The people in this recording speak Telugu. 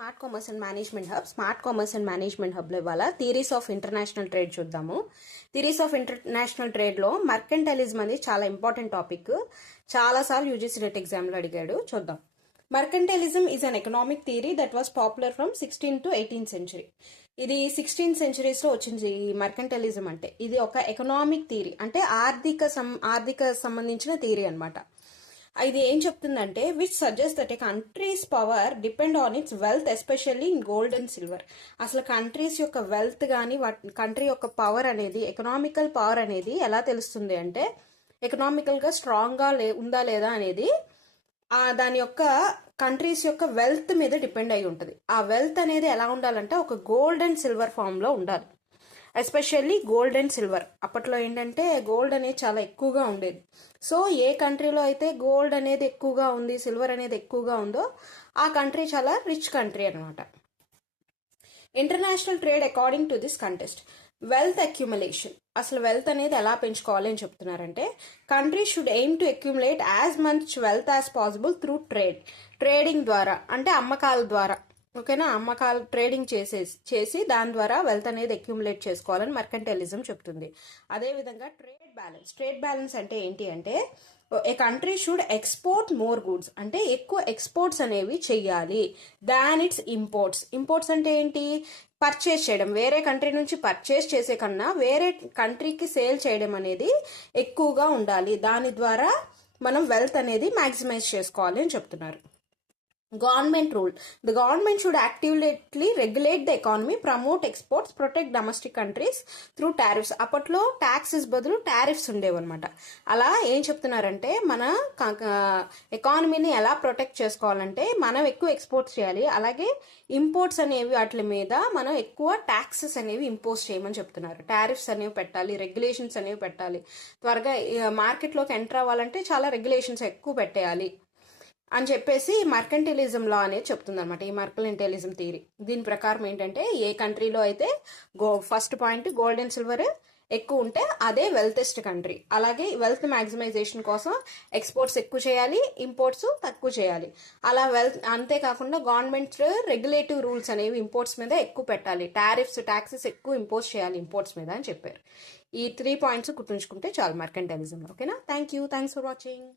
స్మార్ట్ కామర్స్ అండ్ మేనేజ్మెంట్ హబ్లో ఇవాళ థియరీస్ ఆఫ్ ఇంటర్నేషనల్ ట్రేడ్ చూద్దాము. థియరీస్ ఆఫ్ ఇంటర్నేషనల్ ట్రేడ్లో మర్కంటైలిజం అనేది చాలా ఇంపార్టెంట్ టాపిక్. చాలాసార్లు యూజీసీ నెట్ ఎగ్జామ్లో అడిగాడు. చూద్దాం. Mercantilism is an economic theory that was popular from 16th to 18th century. ఇది 16th centuries లో వచ్చింది. ఈ మర్కంటైలిజం అంటే ఇది ఒక ఎకనామిక్ థియరీ, అంటే ఆర్థిక సంబంధించిన థియరీ అనమాట. ఇది ఏం చెప్తుందంటే which suggest that A countries power depend on it's wealth, especially in gold and silver. అసలు కంట్రీస్ యొక్క వెల్త్ కానీ కంట్రీ యొక్క పవర్ అనేది, ఎకనామికల్ పవర్ అనేది ఎలా తెలుస్తుంది అంటే ఎకనామికల్గా స్ట్రాంగ్గా ఉందా లేదా అనేది దాని యొక్క కంట్రీస్ యొక్క వెల్త్ మీద డిపెండ్ అయి ఉంటుంది. ఆ వెల్త్ అనేది ఎలా ఉండాలంటే ఒక గోల్డ్ అండ్ సిల్వర్ ఫామ్లో ఉండాలి. Especially gold and silver. అప్పట్లో ఏంటంటే గోల్డ్ అనేది చాలా ఎక్కువగా ఉండేది. సో ఏ కంట్రీలో అయితే గోల్డ్ అనేది ఎక్కువగా ఉంది, సిల్వర్ అనేది ఎక్కువగా ఉందో ఆ కంట్రీ చాలా రిచ్ కంట్రీ అనమాట. International trade according to this contest. Wealth accumulation. అసలు వెల్త్ అనేది ఎలా పెంచుకోవాలి అని చెప్తున్నారంటే country should aim to accumulate as much wealth as possible through trading ద్వారా, అంటే అమ్మకాల ద్వారా. ఓకేనా, అమ్మకాలు ట్రేడింగ్ చేసి దాని ద్వారా వెల్త్ అనేది అక్యుములేట్ చేసుకోవాలని మర్కంటైలిజం చెప్తుంది. అదేవిధంగా ట్రేడ్ బ్యాలెన్స్ అంటే ఏంటి అంటే a country should export more goods, అంటే ఎక్కువ ఎక్స్పోర్ట్స్ అనేవి చెయ్యాలి దాన్ ఇట్స్ ఇంపోర్ట్స్. ఇంపోర్ట్స్ అంటే ఏంటి? పర్చేస్ చేయడం, వేరే కంట్రీ నుంచి పర్చేస్ చేసే కన్నా వేరే కంట్రీకి సేల్ చేయడం అనేది ఎక్కువగా ఉండాలి. దాని ద్వారా మనం వెల్త్ అనేది మ్యాక్సిమైజ్ చేసుకోవాలి అని చెప్తున్నారు. Government rule. The government should actively regulate the economy, promote exports, protect domestic countries through tariffs. అప్పట్లో ట్యాక్సెస్ బదులు టారిఫ్స్ ఉండేవన్నమాట. అలా ఏం చెప్తున్నారంటే మన ఎకానమీని ఎలా ప్రొటెక్ట్ చేసుకోవాలంటే మనం ఎక్కువ ఎక్స్పోర్ట్స్ చేయాలి, అలాగే ఇంపోర్ట్స్ అనేవి వాటి మీద మనం ఎక్కువ ట్యాక్సెస్ అనేవి ఇంపోజ్ చేయమని చెప్తున్నారు. టారిఫ్స్ అనేవి పెట్టాలి, రెగ్యులేషన్స్ అనేవి పెట్టాలి. త్వరగా మార్కెట్లోకి ఎంటర్ అవ్వాలంటే చాలా రెగ్యులేషన్స్ ఎక్కువ పెట్టేయాలి అని చెప్పేసి మర్కంటైలిజం లా అనేది చెప్తుంది అనమాట. ఈ మర్కంటైలిజం థియరీ దీని ప్రకారం ఏంటంటే ఏ కంట్రీలో అయితే first point gold and silver ఎక్కువ ఉంటే అదే వెల్తెస్ట్ కంట్రీ. అలాగే వెల్త్ మ్యాక్సిమైజేషన్ కోసం ఎక్స్పోర్ట్స్ ఎక్కువ చేయాలి, ఇంపోర్ట్స్ తక్కువ చేయాలి. అలా అంతేకాకుండా గవర్నమెంట్ రెగ్యులేటివ్ రూల్స్ అనేవి ఇంపోర్ట్స్ మీద ఎక్కువ పెట్టాలి, ట్యాక్సెస్ ఎక్కువ ఇంపోజ్ చేయాలి ఇంపోర్ట్స్ మీద అని చెప్పారు. ఈ 3 points గుర్తుంచుకుంటే చాలు మర్కంటైలిజం. ఓకేనా, థ్యాంక్స్ ఫర్ వాచింగ్.